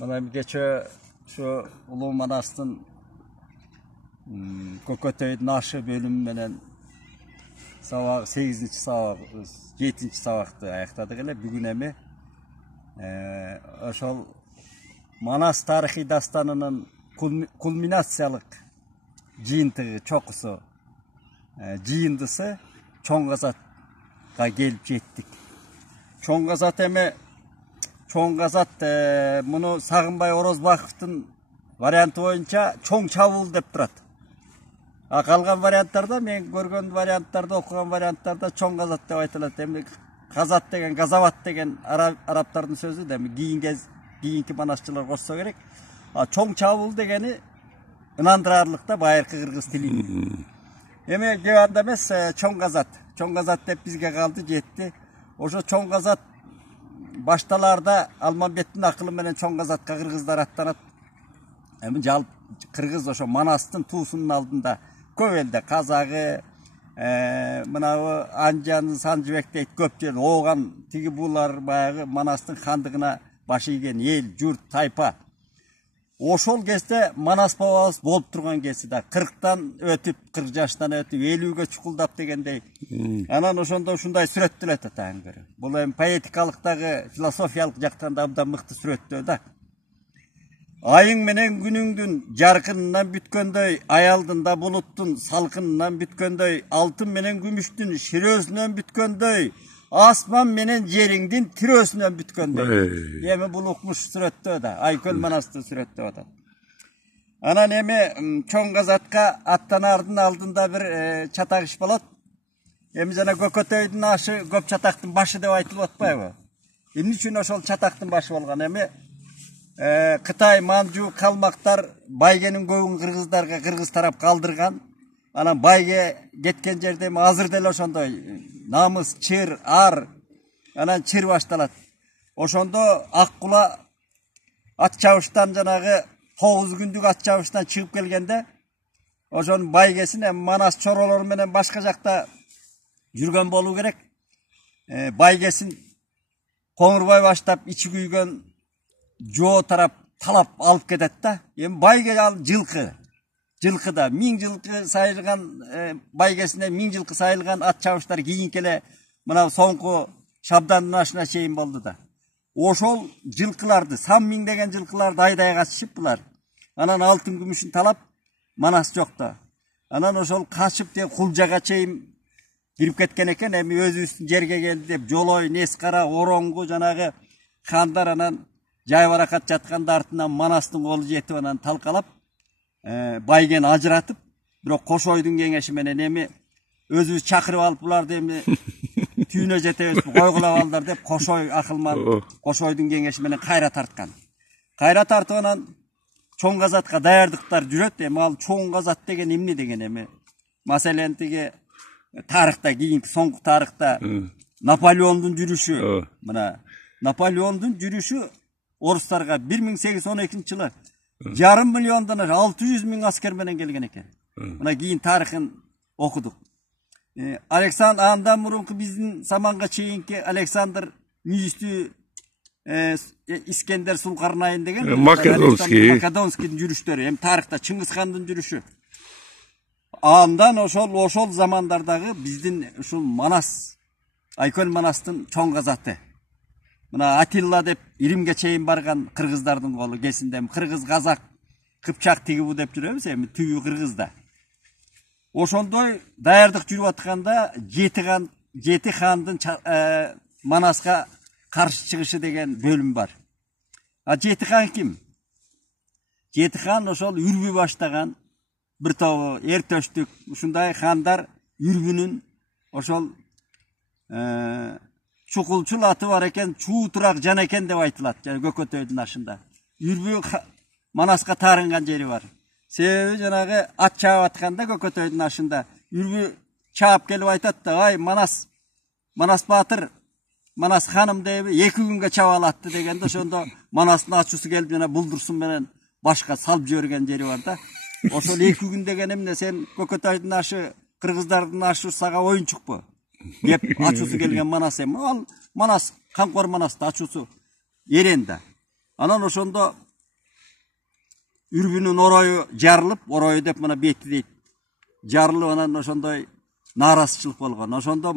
Mana geçe şu Ulu Manastın Kökötöy'ün aşı bölüm menen sabah 8. sabah 7. sabahты аяқтадық эле. Бүгүн эми ошол Манас тарыхый дастанынын кульминациялык жыйынтыгы чокусу жыйындысы Чоң Казатка келип жеттик. Чоң Казат эми Чоң Казат муну Сагынбай Орозбаковдун варианты боюнча чоң чабуул деп турат. А калган варианттарда мен көргөн варианттарда окуган варианттарда Чоң Казат деп айтылат. Эми Казат деген Газават деген араптардын сөзү да кийинки манасчылар кошсо керек. А чоң чабуул дегени ынандырарлык да байыркы кыргыз тилинде. Эми кеп анда эмес Чоң Казат. Чоң Казат деп бизге калды, жетти. Ошо Чоң Казат башталарда Алмамбеттин акылы менен Чоң Казатка кыргыздар аттанат. Эми жалп кыргыз ошо Манастын туусунун алдында көп элде казагы, мынабы Анжан, Санжыбек дейт көп жер ооган тиги булар баягы Манастын хандыгына баш ийген эл, журт, тайпа. Ошол кезде Манас бабабыз болуп турган кезде да 40тан өтүп, 40 жаштан өтүп, 50ге чукулдап дегендей. Анан ошондо ушундай сүрөттөлөт атаң көрө. Бул эми поэтикалыктагы, философиялык жактан да абдан мыкты сүрөттөө да. Айың менен күнүңдүн жаркынынан бүткөндөй, аялдында булуттун салкынынан бүткөндөй, алтын менен күмүштүн ширөөсүнөн бүткөндөй, асман менен жериңдин тирөөсүнөн бүткөндөй. Эми бул укмуш сүрөттөө да, Айкөл Манасты сүрөттөө атат. Анан эми Чоң Казатка аттанаардын алдында бир чатак иш болот. Эми жана Көкөтөйдүн ашы көп чатактын башы деп айтылып атпайбы? Эмне үчүн ошол чатактын башы болгон? Эми Кытай, Манжу, калмактар байгенин көбүн кыргыздарга кыргыз тарап калдырган. Анан байге кеткен жерде азыр деле ошондой намыс, чыр, ар, анан чыр башталат. Ошондо Аккула ат чабыштан жанагы 9 күндүк ат чабыштан чыгып келгенде, ошонун байгесин эми Манас чоролору менен башка жакта жүргөн болуу керек. Байгесин Коңурбай баштап ичи күйгөн жоо тарап талап алып кетет да. Эми байге ал жылкы. Жылкыда 1000 жылкы сайылган байгесине 1000 жылкы сайылган ат чабыштар кийинки эле мына соңку Шабдандын ашына чейин болду да. Ошол жылкыларды, сан миңдеген жылкыларды айдай качышып булар. Анан алтын күмүшүн талап Манас жокто. Анан ошол качып деп Кулжага чейин кирип кеткен экен. Эми өзүбүздүн жерге келди деп Жолой, Нескара, Ороңгу жанагы хандар анан жай баракат жатканда артынан Манастын колу жетип анан талкалап байгени ажыратып, бирок Кошойдун кеңеши менен эми өзүбүз чакырып алып буларды эми түйүнө жетебиз, койгулап алдар деп Кошой акылман Кошойдун кеңеши менен кайра тарткан. Кайра тартып анан Чоң Казатка даярдыктар жүрөт. Эми ал Чоң Казат деген эмне деген эми? Маселен тиги тарыхта, кийинки соңку тарыхта Наполеондун жүрүшү, мына Наполеондун жүрүшү орустарга 1812-жылы 500 миллиондон 600 миң аскер менен келген экен. Мына кийин тарыхын окудук. Александр андан мурунку биздин заманга чейинки Александр Мүйүстүү, Искендер Сулкарнайын деген Македонскийдин жүрүштөрү, эми тарыхта Чыңгыз хандын жүрүшү. Андан ошол замандардагы биздин ушул Манас, Айкөл Манастын Чоң Казаты. Мына Атилла деп Иримге чейин барган кыргыздардын колу кесинде кыргыз, казак, кыпчак тигибу деп жүрөбүз, эми түбү кыргызда. Ошондой даярдык жүрүп атканда жети хандын Манаска каршы чыгышы деген бөлүм бар. А жети хан ким? Жети хан ошол үрбү баштаган бир тобу Эртөштүк ушундай хандар үрбүнүн ошол чукулчул аты бар экен, Чуутурак Жанекен деп айтылат, Көкөтөйдүн ашында. Үрбү Манаска таарынган жери бар. Себеби жанагы ат чаап атканда Көкөтөйдүн ашында үрбү чаап келип айтат да, "Ай Манас баатыр, Манас ханым деп 2 күнгө чаап алатты" дегенде ошондо Манастын ачуусу келип жана булдурсун менен башка салып жиберген жери бар да. Ошол 2 күн деген эмне? Сен Көкөтөйдүн ашы, кыргыздардын ашы сага оюнчукпу? Деп ачуусу келген Манас эми. Ал Манас, Камкор Манастын ачуусу ерен да. Анан ошондо үрбүнүн орою жарылып, орою деп мына бети дейт. Жарылып анан ошондой нааразычылык болгон. Ошондо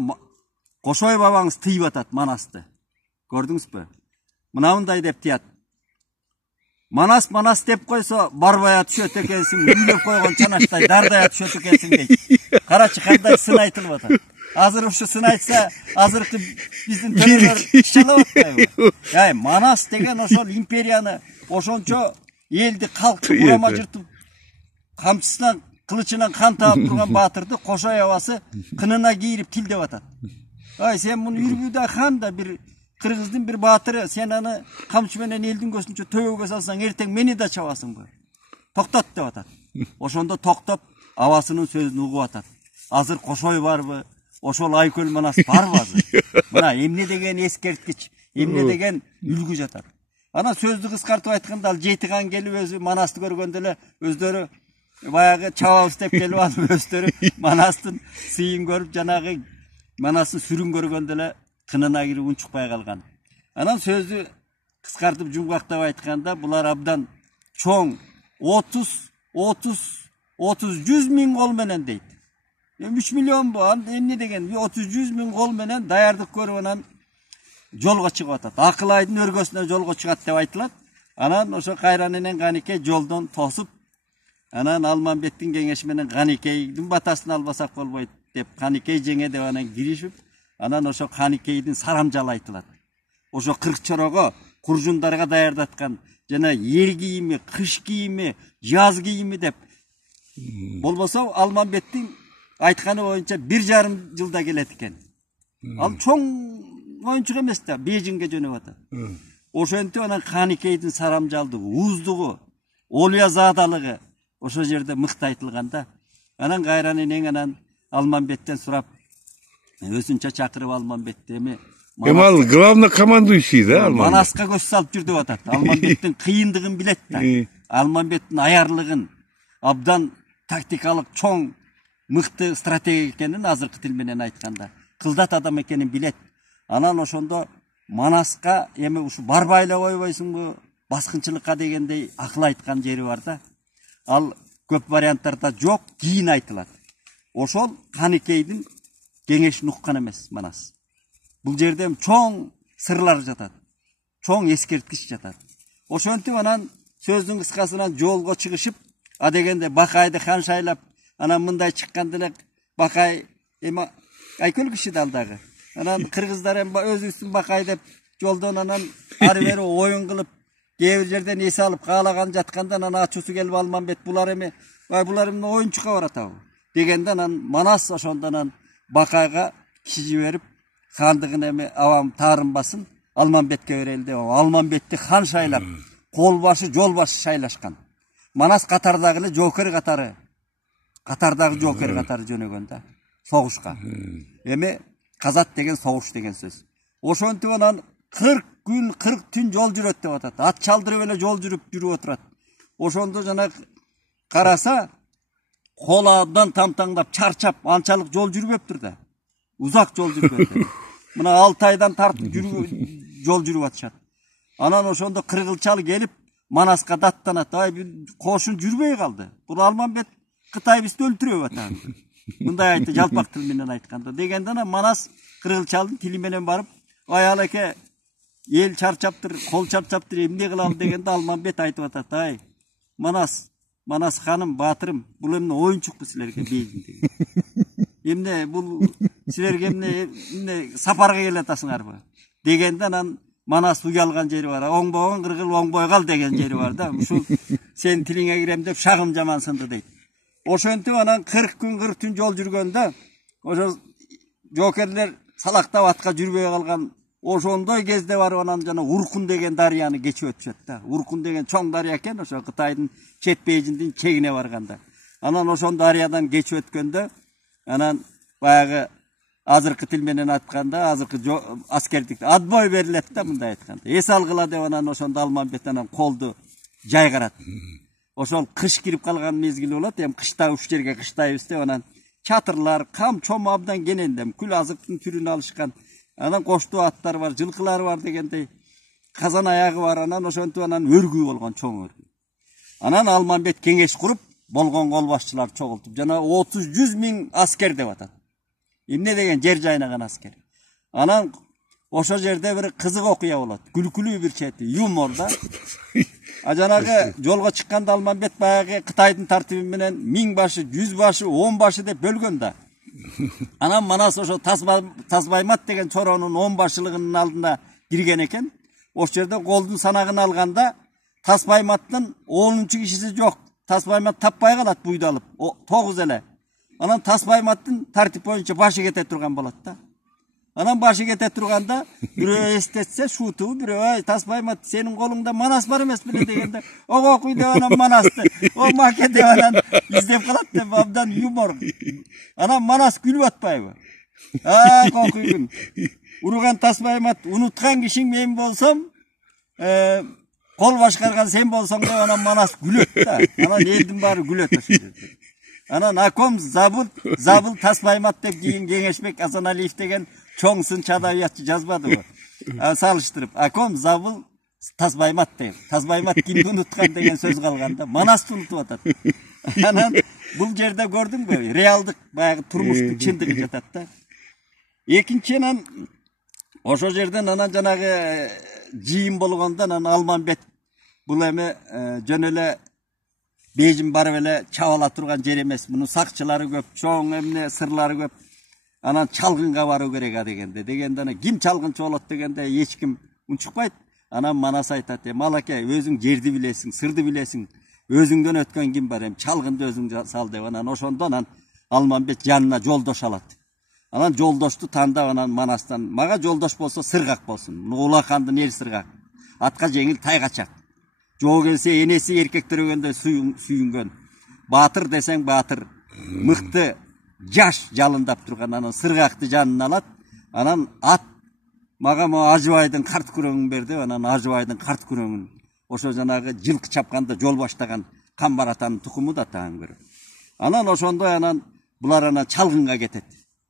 Кошой бабаңыз тыйып атат Манасты. Көрдүңүзбү? Мындай деп тият. Манас деп койсо барбая түшөт экенсиң, үйлөп койгон чанаштай дардая түшөт экенсиң дейт. Карачы кандай сын айтылып атат. Азыр ушу сын айтса, азыркы биздин төрөлөр чалап атпайбы? Манас деген ошол империяны, ошончо элди, калкты урама жыртып, камчысынан, кылычынан кан таап турган баатырды Кошой абасы кынына кийирип тилдеп атат. Сен муну үрбүдө хан да бир кыргыздын бир баатыры, сен аны камчы менен элдин көзүнчө төбөгө салсаң, эртең мени да чабасыңбы? Токтот деп атат. Ошондо токтоп, абасынын сөзүн угуп атат. Азыр Кошой барбы? Ошол Айкөл Манас барбы азыр? Мына эмне деген эскерткич, эмне деген үлгү жатат. Анан сөздү кыскартып айтканда, ал Жетиган келип өзү Манасты көргөндө эле өздөрү баягы чабабыз деп келип алып, өздөрү Манастын сыйын көрүп, жанагы Манастын сүрүн көргөндө эле кынына кирип унчукпай калган. Анан сөздү кыскартып жумгактап айтканда, булар абдан чоң 30-100 миң кол менен дейт. 3 миллион бу, эмне деген 30-100 миң кол менен даярдык көрүп анан жолго чыгып атат. Акыл айдын өргөсүнө жолго чыгат деп айтылат. Анан ошо Кайран менен Каникей жолдон тосуп, анан Алмамбеттин кеңеши менен Каникейдин батасын албасак болбойт деп Каникей жеңе деп анан киришип, анан ошо Каникейдин сарамжалы айтылат. Ошо кыркчорого, куржундарга даярдаткан жана ер кийими, кыш кийими, жаз кийими деп. Болбосо Алмамбеттин айтканы боюнча 1,5 жылда келет экен. Ал чоң оюнчук эмес да, Бейжиңге жөнөп атат. Ошентип анан Каникейдин сарамжалдыгы, уздугу, олуязадалыгы ошо жерде мыкты айтылганда, анан Кайран энең анан Алмамбеттен сурап, өзүнчө чакырып Алмамбетти Ал главнокомандующий да, Манаска көз салып жүр деп атат. Алмамбеттин кыйындыгын билет да. Алмамбеттин аярлыгын, абдан тактикалык чоң мыкты стратегия экенин азыркы тил менен айтканда, кылдат адам экенин билет. Анан ошондо Манаска ушу барбай эле койбойсуңбу, баскынчылыкка дегендей акыл айткан жери бар да. Ал көп варианттарда жок, кийин айтылат. Ошол Каникейдин кеңешин уккан эмес Манас. Бул жерде чоң сырлар жатат, чоң эскерткич жатат. Ошентип анан сөздүн кыскасынан жолго чыгышып, дегенде Бакайды хан шайлап, анан мындай чыкканда эле Бакай Айкөл киши да алдагы. Анан кыргыздар өзүбүздүн Бакай деп жолдон анан ары бери оюн кылып, кээ бир жерден эсе алып каалаган жатканда анан ачуусу келип Алмамбет булар булар оюнчукка баратабы дегенде анан Манас ошондо Бакайга киши жиберип, хандыгын авам таарынбасын Алмамбетке берели деп, Алмамбетти хан шайлап, кол башы, жол башы шайлашкан. Манас катардагы эле жокер катары, жөнөгөн да, согушка. Казат деген согуш деген сөз. Ошентип анан 40 күн, 40 түн жол жүрөт деп атат. Ат чалдырып эле жол жүрүп отурат. Ошондо жана караса, кол абдан тамтаңдап, чарчап, анчалык жол жүрбөптүр да. Узак жол жүрбөптүр. Мына 6 айдан тартып жол жүрүп атышат. Анан ошондо кыргылчал келип, Манаска даттанат. Кошун жүрбөй калды. Бул Алмамбет Кытай бизди өлтүрөп атат. Мындай айтты, жалпак тил менен айтканда. Дегенде Манас кыргылчалдын тили менен барып, аял эке эл чарчаптыр, кол чарчаптыр, эмне кылам дегенде Алмамбет айтып атат. Манас ханым, баатырым, бул эмне оюнчукпу силерге Бейжиң деген. Эмне бул силерге эмне сапарга келатасыңарбы? Дегенде анан Манас уялган жери бар. Оңбогон кыргыл оңбой кал деген жери бар да. Ушул сен тилиңе кирем деп шагым жаман сынды дейт. Ошентип анан 40 күн 40 түн жол жүргөндө, ошо жокерлер салактап атка жүрбөй калган. Ошондой кезде барып анан жана Уркун деген дарыяны кечип өтүшөт да. Уркун деген чоң дарыя экен, ошо Кытайдын чет Бейжиңдин чегине барганда. Анан ошон дарыядан кечип өткөндө, анан баягы азыркы тил менен айтканда, азыркы аскердик отбой берилет да, мындай айтканда. Эс алгыла деп анан ошондо Алмамбет анан колду жайгарат. Ошол кыш кирип калган мезгили болот, кышта уш жерге кыштайбыз деп анан чатырлар, кам чом абдан кенендем, күл азыктын түрүн алышкан. Анан коштуу аттар бар, жылкылар бар дегендей, казан аягы бар, анан ошентип анан өргүү болгон, чоң өргүү. Анан Алмамбет кеңеш куруп, болгон кол башчылар чогултуп, жана 30-100 миң аскер деп атат. Эмне деген жер жайнаган аскер. Анан ошо жерде бир кызык окуя болот. Күлкүлүү бир чети, юмор да. А жанагы жолго чыкканда Алмамбет баягы Кытайдын тартиби менен 1000 башы, 100 башы, 10 башы деп бөлгөн да. Анан Манас ошо Тазбаймат деген чоронун 10 башылыгынын алдына кирген экен. Ошол жерде колдун санагын алганда Тазбайматтын 10-чу кишиси жок. Тазбаймат таппай калат буйдалып, 9 эле. Анан Тазбайматтын тартип боюнча башы кете турган болот да. Анан башы кете турганда бирөө эстетсе шуту, бирөө Тазбаймат сенин колуңда Манас бар эмес беле дегенде, ого куй деп анан Манасты, о маке деп анан издеп калат деп абдан юмор. Анан Манас күлүп атпайбы? Кокуйгун. Уруган Тазбаймат, унуткан кишиң мен болсом, кол башкарган сен болсоң деп анан Манас күлөт да. Анан элдин баары күлөт ошол жерде. Анан Аком Забыл Тазбаймат деп кийин Кеңешбек Асаналиев деген чоң сынча адабиятчы жазбадыбы? Салыштырып, Аком Забыл Тазбаймат деп. Тазбаймат кимди унуткан деген сөз калганда Манас унутуп атат. Анан бул жерде көрдүңбү? Реалдык баягы турмуштун чындыгы жатат да. Экинчиден ошол жерден анан жанагы жыйын болгондо анан Алмамбет бул эми жөн эле бежим барып эле чабала турган жер эмес. Мунун сакчылары көп, чоң эмне сырлары көп. Анан чалгынга баруу керек дегенде анан ким чалгынчы болот дегенде эч ким унчукпайт. Анан Манас айтат: "Малаке, өзүң жерди билесиң, сырды билесиң. Өзүңдөн өткөн ким бар эми? Чалгынды өзүң сал" деп анан ошондо анан Алмамбет жанына жолдош алат. Анан жолдошту тандап анан Манастан: "Мага жолдош болсо сыргак болсун. Улакандын эл сыргак. Атка жеңил тайгачак. Жоо келсе энеси эркектер өгөндө сүйүнгөн. Баатыр десең баатыр. Мыкты жаш жалындап турган анан сыргакты жанына алат. Анан ат мага мо Ажыбайдын карт күрөңүн бер деп анан Ажыбайдын карт күрөңүн. Ошо жанагы жылкы чапканда жол баштаган Камбар атанын тукуму да таң көрөт. Анан ошондой анан булар анан чалгынга кетет.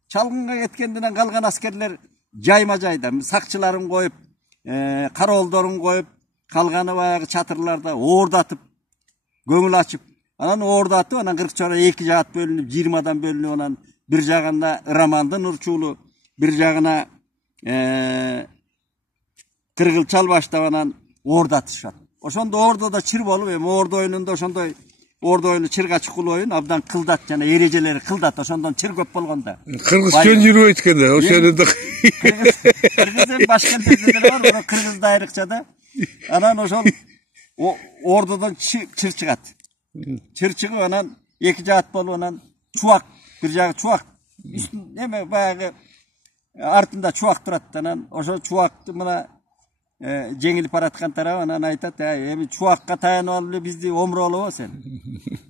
Чалгынга кеткенден калган аскерлер жайма-жайда сакчыларын коюп, кароолдорун коюп, калганы баягы чатырларда оордатып, көңүл ачып, анан оордатып, анан 40 чора 2 жаат бөлүнүп, 20 бөлүнүп, анан бир жагына Рамандын урчуулу, бир жагына Кыргылчал баштап анан оордатышат. Ошондо оордодо чыр болуп, эми оордо оюнунда ошондой оордо оюну чырга чукул оюн, абдан кылдат жана эрежелери кылдат, ошондон чыр көп болгондо. Кыргыз жөн жүрбөйт экен да, ошол жерде. Кыргыздын башкенттери деле бар, бирок кыргызда айрыкча да. Анан ошол оордодон чыр чыгат. Чыр чыгып анан 2 жаат болуп анан чубак, бир жагы чубак, эме баягы артында чубак турат. Анан ошол чубакты мына жеңилип бараткан тарабы анан айтат: "Эми чубакка таянып алып эле бизди омуролобо сен.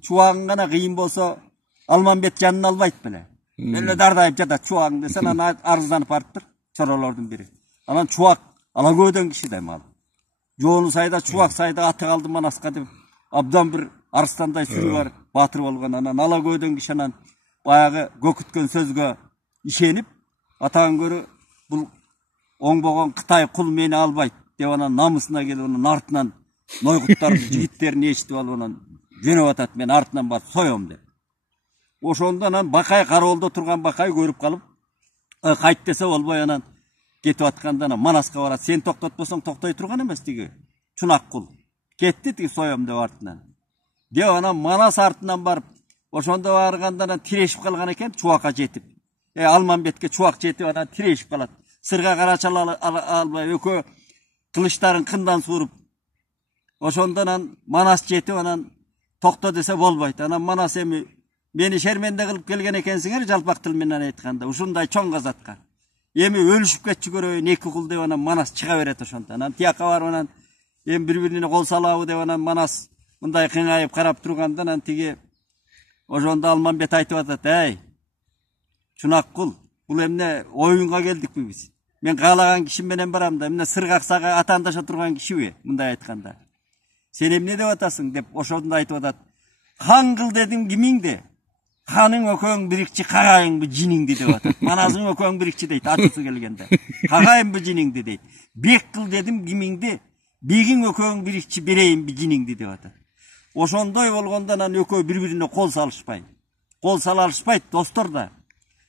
Чубагың гана кыйын болсо Алмамбет жанына албайт беле. Эле дардайып жатат чубагың" десен анан арызданып барыптыр чоролордун бири. Анан чубак Алакөөдөн киши да мал. Жоonu сайда чубак сайда аты калды Манаска деп абдан бир арстандай сүрү бар баатыр болгон. Анан Алакөөдөн киши анан баягы көкүткөн сөзгө ишенип атаан көрү бул оңбогон Кытай кул мени албайт деп анан намысына келип анан артынан нойгуттардын жигиттерин ээрчитип алып анан жөнөп атат: "Мен артынан барып соём" деп. Ошондо анан Бакай кароолдо турган Бакай көрүп калып, кайт десе болбой анан кетип атканда анан Манаска барат: "Сен токтотпосоң токтой турган эмес тиги чунак кул. Кетти тиги соём" деп артынан. Деп анан Манас артынан барып, ошондо барганда анан тирешип калган экен чубакка жетип. Алмамбетке чубак жетип анан тирешип калат. Сырга карачала албай экөө кылычтарын кындан сууруп. Ошондо анан Манас жетип анан токто десе болбойт. Анан Манас: "Эми мени шерменде кылып келген экенсиңер, жалпак тил менен айтканда, ушундай чоң казатка. Эми өлүшүп кетчү көрөйүн 2 кул" деп анан Манас чыга берет ошондо. Анан тияка барып анан эми бири-бирине кол салабы деп анан Манас мындай кыйнайып карап турганда анан тиги ошондо Алмамбет айтып атат: "Эй, чунак кул, бул эмне оюнга келдикпи биз? Мен каалаган кишим менен барам да, эмне сыргак сага атаандаша турган кишиби?" Мындай айтканда. "Сен эмне деп атасың?" деп ошондо айтып атат: "Хан кыл дедим кимиңди? Ханың өкөң бирикчи, кагайыңбы жиниңди" деп атат. Манасың өкөң бирикчи дейт атысы келгенде. "Кагайымбы жиниңди" дейт. "Бек кыл дедим кимиңди? Бегиң өкөң бирикчи, берейинби жиниңди" деп атат. Ошондой болгондо анан экөө бири-бирине кол салышпайт. Кол сала алышпайт достор да.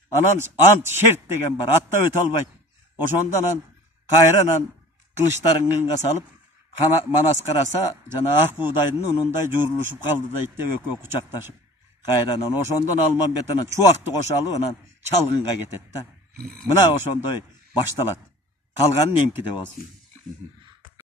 Анан ант шерт деген бар, аттап өтө албайт. Ошондо анан кайра анан кылычтарын кынга салып, манас караса, жана ак буудайдын унундай жуурулушуп калды дейт деп экөө кучакташып. Кайра анан ошондон Алмамбет анан чубакты кошо алып анан чалгынга кетет да. Мына ошондой башталат. Калганы немкиде болсун.